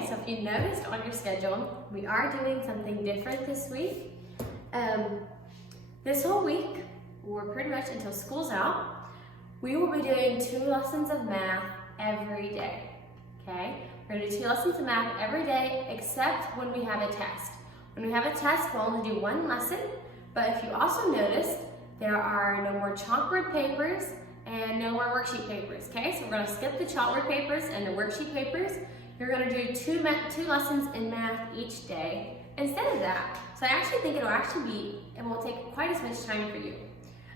Okay, so if you noticed on your schedule, we are doing something different this week. This whole week, or pretty much until school's out, we will be doing 2 lessons of math every day, okay? We're gonna do 2 lessons of math every day except when we have a test. When we have a test, we'll only do 1 lesson, but if you also notice, there are no more chalkboard papers and no more worksheet papers, okay? So we're gonna skip the chalkboard papers and the worksheet papers. You're gonna do 2 lessons in math each day instead of that. So I actually think it won't take quite as much time for you.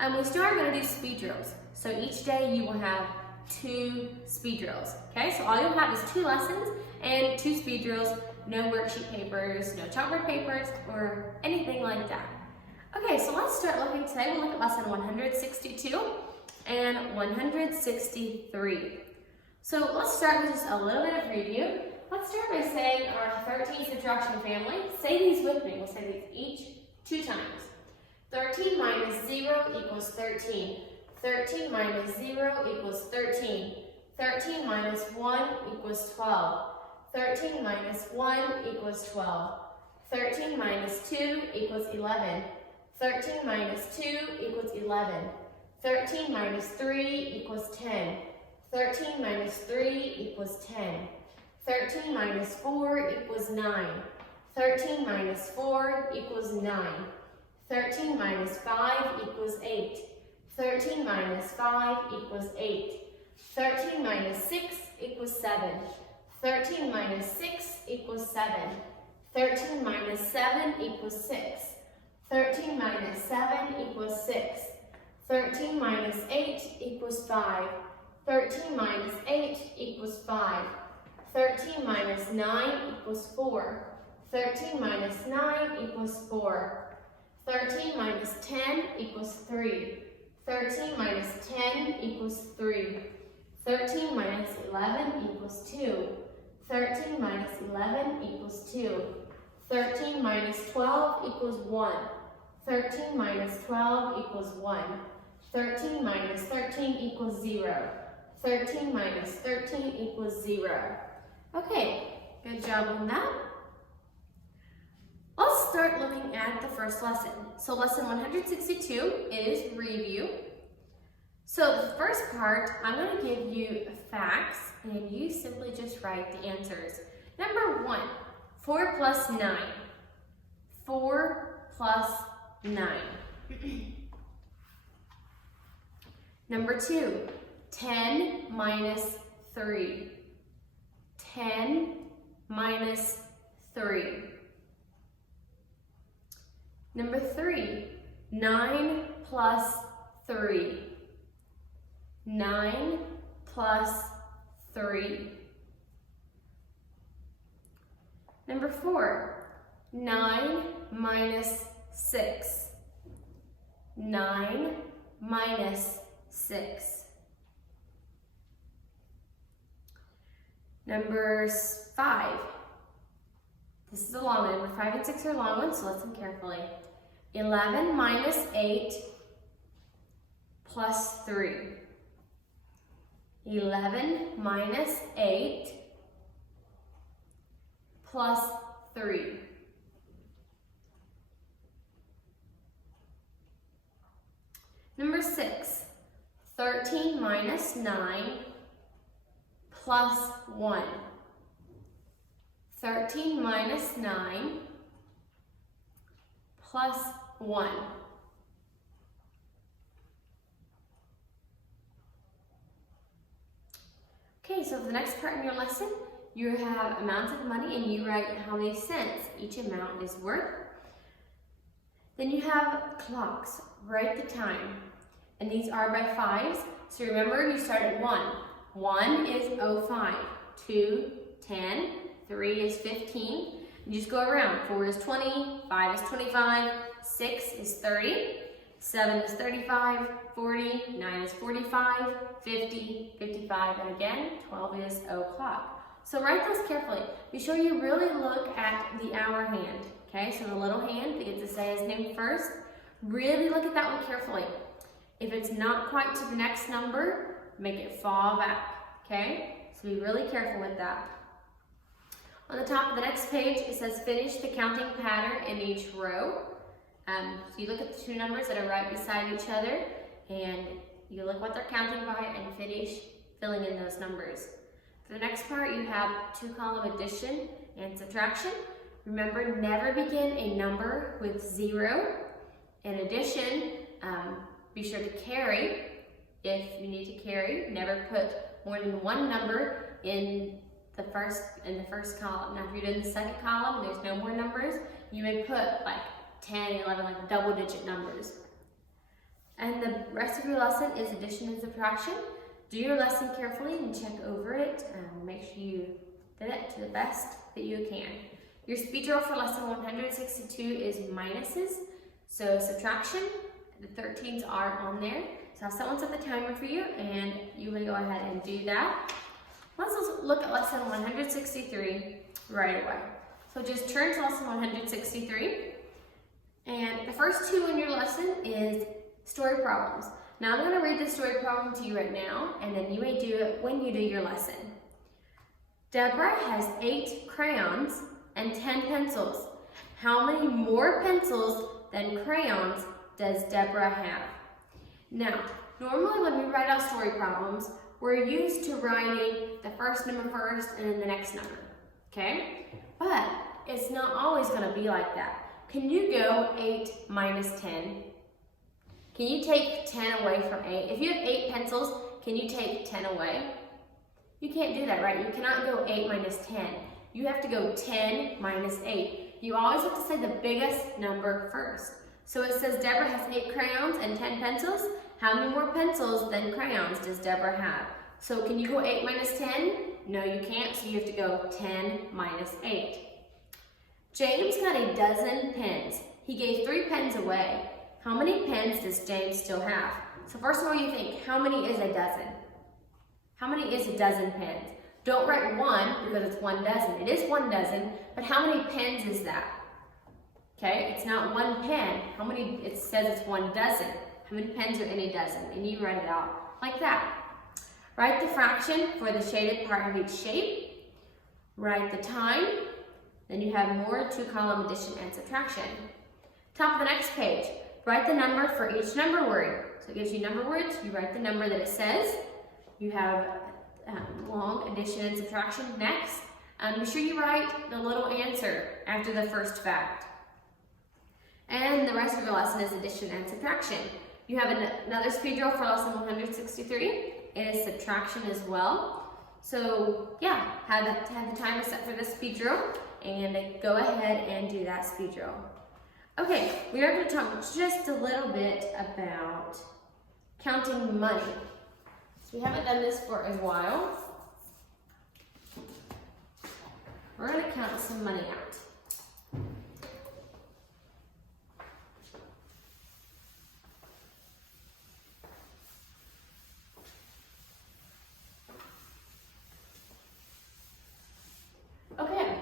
We still are gonna do speed drills. So each day you will have 2 speed drills, okay? So all you'll have is 2 lessons and 2 speed drills, no worksheet papers, no chalkboard papers, or anything like that. Okay, so let's start looking today. We'll look at lesson 162 and 163. So let's start with just a little bit of review. Let's start by saying our 13 subtraction family. Say these with me. We'll say these each 2 times. 13 minus 0 equals 13. 13 minus 0 equals 13. 13 minus 1 equals 12. 13 minus 1 equals 12. 13 minus 2 equals 11. 13 minus 2 equals 11. 13 minus 3 equals 10. 13 minus 3 equals 10. 13 minus 4 equals 9. 13 minus 4 equals 9. 13 minus 5 equals 8. 13 minus 5 equals 8. 13 minus 6 equals 7. 13 minus 6 equals 7. 13 minus 7 equals 6. 13 minus 7 equals 6. 13 minus 8 equals 5. 13 minus 8 equals 5. 13 minus 9 equals 4. 13 minus 9 equals 4. 13 minus 10 equals 3. 13 minus 10 equals 3. 13 minus 11 equals 2. 13 minus 11 equals 2. 13 minus 12 equals 1. 13 minus 12 equals 1. 13 minus 13 equals 0. 13 minus 13 equals 0. Okay, good job on that. Let's start looking at the first lesson. So lesson 162 is review. So the first part, I'm going to give you facts and you simply just write the answers. Number 1, 4 plus 9. 4 plus 9. Number 2, 10 minus 3. 10 minus 3. Number 3, 9 plus 3. 9 plus 3. Number 4, 9 minus 6. 9 minus 6. Number 5. This is a long one. Number 5 and 6 are long ones, so listen carefully. 11 minus 8 plus 3. 11 minus 8 plus 3. Number 6, 13 minus 9 plus 1. 13 minus 9 plus 1. Okay, so for the next part in your lesson, you have amounts of money and you write how many cents each amount is worth. Then you have clocks. Write the time. And these are by 5s. So remember, you start at 1. 1 is 05. 2, 10. 3 is 15. You just go around. 4 is 20. 5 is 25. 6 is 30. 7 is 35. 40. 9 is 45. 50, 55, and again, 12 is o'clock. So write those carefully. Be sure you really look at the hour hand. Okay, so the little hand that gets to say his name first, really look at that one carefully. If it's not quite to the next number, make it fall back, okay? So be really careful with that. On the top of the next page, it says finish the counting pattern in each row. So you look at the two numbers that are right beside each other, and you look what they're counting by and finish filling in those numbers. For the next part, you have two-column addition and subtraction. Remember, never begin a number with 0. In addition, be sure to carry if you need to carry. Never put more than one number in the first column. Now, if you're doing the second column and there's no more numbers, you may put like 10, 11, like double-digit numbers. And the rest of your lesson is addition and subtraction. Do your lesson carefully and check over it. Make sure you did it to the best that you can. Your speed drill for lesson 162 is minuses. So subtraction, the 13s are on there. So have someone set the timer for you and you may go ahead and do that. Let's look at lesson 163 right away. So just turn to lesson 163. And the first two in your lesson is story problems. Now I'm going to read the story problem to you right now, and then you may do it when you do your lesson. Deborah has 8 crayons and 10 pencils. How many more pencils than crayons does Deborah have? Now, normally when we write out story problems, we're used to writing the first number first and then the next number, okay? But it's not always going to be like that. Can you go 8 minus 10? Can you take 10 away from 8? If you have 8 pencils, can you take 10 away? You can't do that, right? You cannot go 8 minus 10. You have to go 10 minus 8. You always have to say the biggest number first. So it says Deborah has 8 crayons and 10 pencils. How many more pencils than crayons does Deborah have? So can you go 8 minus 10? No, you can't, so you have to go 10 minus 8. James got a dozen pens. He gave 3 pens away. How many pens does James still have? So first of all, you think, how many is a dozen? How many is a dozen pens? Don't write 1 because it's 1 dozen. It is 1 dozen, but how many pens is that? Okay, it's not 1 pen. How many? It says it's 1 dozen. How many pens are in a dozen? And you write it out like that. Write the fraction for the shaded part of each shape. Write the time. Then you have more two-column addition and subtraction. Top of the next page. Write the number for each number word. So it gives you number words. You write the number that it says. You have long addition and subtraction next. Be sure you write the little answer after the first fact. And the rest of your lesson is addition and subtraction. You have another speed drill for lesson 163. It is subtraction as well. So yeah, have the timer set for this speed drill and go ahead and do that speed drill. Okay, we are going to talk just a little bit about counting money. So we haven't done this for a while. We're going to count some money out. Okay.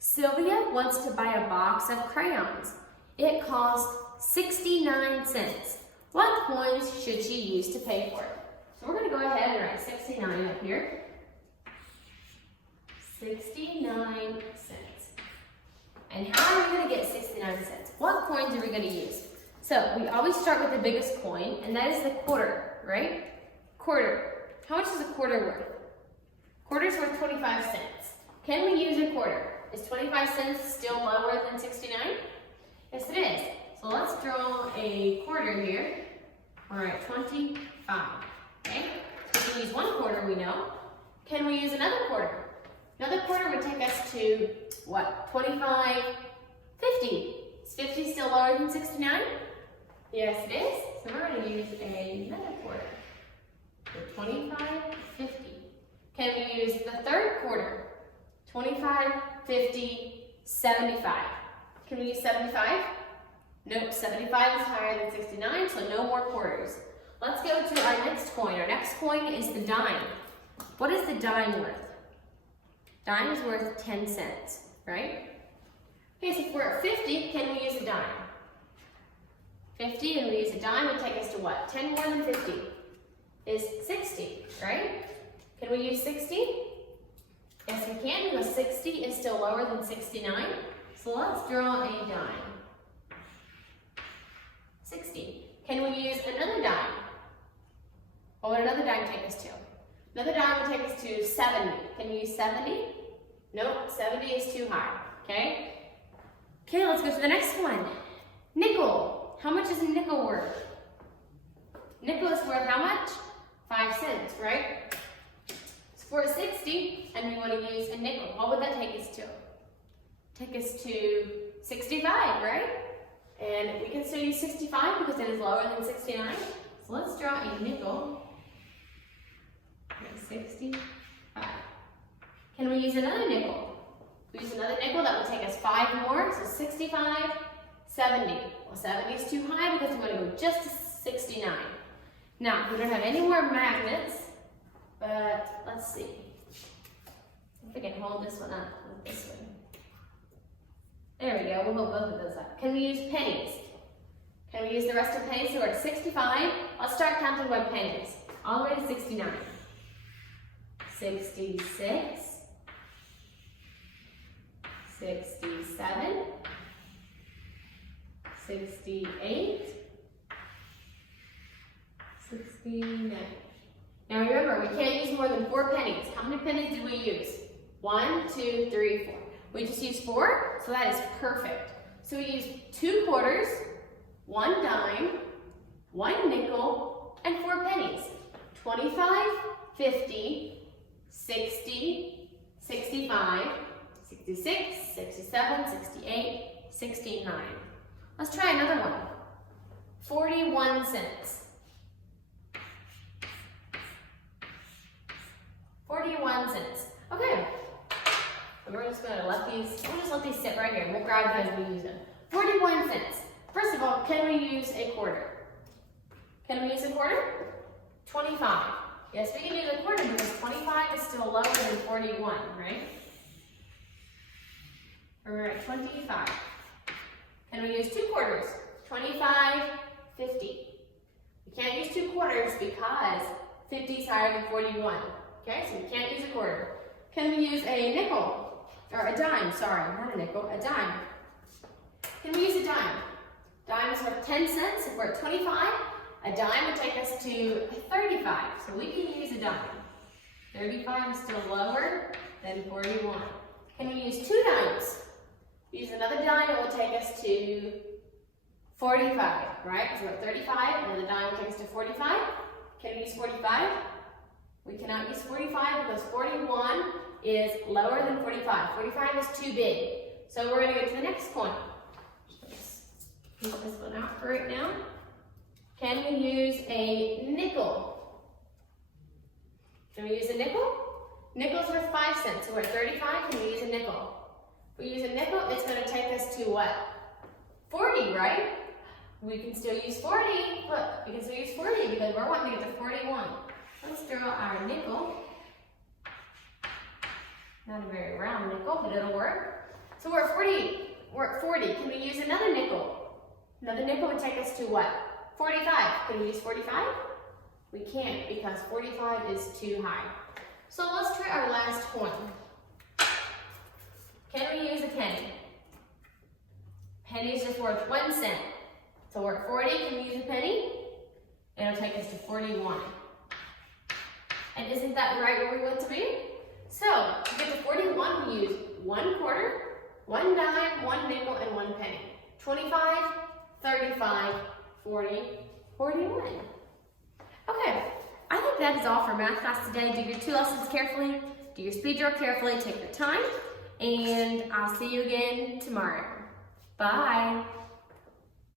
Sylvia wants to buy a box of crayons. It costs 69 cents. What coins should she use to pay for it? So we're going to go ahead and write 69 up here. 69 cents. And how are we going to get 69 cents? What coins are we going to use? So we always start with the biggest coin, and that is the quarter, right? Quarter. How much is a quarter worth? Quarter's worth 25 cents. Can we use a quarter? Is 25 cents still lower than 69? Yes, it is. So let's draw a quarter here. All right, 25. Okay, so we can use 1 quarter, we know. Can we use another quarter? Another quarter would take us to what? 25, 50. Is 50 still lower than 69? Yes, it is. So we're going to use another quarter. So 25, 50. Can we use the third quarter? 25, 50, 75. Can we use 75? Nope, 75 is higher than 69, so no more quarters. Let's go to our next coin. Our next coin is the dime. What is the dime worth? Dime is worth 10 cents, right? Okay, so if we're at 50, can we use a dime? 50 and we use a dime would take us to what? 10 more than 50 is 60, right? Can we use 60? Yes, we can, because 60 is still lower than 69. So let's draw a dime. 60. Can we use another dime? What would another dime take us to? Another dime would take us to 70. Can we use 70? Nope, 70 is too high, okay? Okay, let's go to the next one. Nickel. How much is a nickel worth? Nickel is worth how much? 5 cents, right? It's for 60, and we want to use a nickel. What would that take us to? Take us to 65, right? And we can still use 65 because it is lower than 69. So let's draw a nickel. 65. Can we use another nickel? We use another nickel, that will take us 5 more. So 65, 70. Well, 70 is too high because we want to go just to 69. Now, we don't have any more magnets, but let's see if we can hold this one up this way. There we go, we'll hold both of those up. Can we use pennies? Can we use the rest of pennies? So we're at 65. Let's start counting by pennies. All the way to 69. 66. 67. 68. 69. Now remember, we can't use more than 4 pennies. How many pennies did we use? 1, 2, 3, 4. We just used 4, so that is perfect. So we use 2 quarters, 1 dime, 1 nickel, and 4 pennies. 25, 50, 60, 65, 66, 67, 68, 69. Let's try another one. 41 cents. 41 cents. Okay. And we're just gonna let these sit right here. We'll grab them as we use them. 41 cents. First of all, can we use a quarter? Can we use a quarter? 25. Yes, we can use a quarter because 25 is still lower than 41, right? We're at 25. Can we use 2 quarters? 25, 50. We can't use 2 quarters because 50 is higher than 41. Okay, so we can't use a quarter. Can we use a nickel? Or a dime, sorry, not a nickel, a dime. Can we use a dime? Dime is worth 10 cents. If we're at 25, a dime would take us to 35. So we can use a dime. 35 is still lower than 41. Can we use 2 dimes? Use another dime, it will take us to 45, right? So we're at 35, and the dime will take us to 45. Can we use 45? We cannot use 45 because 41 is lower than 45. 45 is too big. So we're going to go to the next coin. Let's keep this one out for right now. Can we use a nickel? Can we use a nickel? Nickel's worth 5 cents. So we're at 35. Can we use a nickel? If we use a nickel, it's going to take us to what? 40, right? We can still use 40. Look, we can still use 40 because we're wanting to get to 41. Let's draw our nickel. Not a very round nickel, but it'll work. So we're at 40. We're at 40. Can we use another nickel? Another nickel would take us to what? 45. Can we use 45? We can't because 45 is too high. So let's try our last coin. Can we use a penny? Penny is just worth 1 cent. So we're at 40. Can we use a penny? It'll take us to 41. And isn't that right where we want to be? So, to get to 41, we use 1 quarter, 1 dime, 1 nickel, and 1 penny. 25, 35, 40, 41. Okay, I think that is all for math class today. Do your 2 lessons carefully, do your speed drill carefully, take your time, and I'll see you again tomorrow. Bye.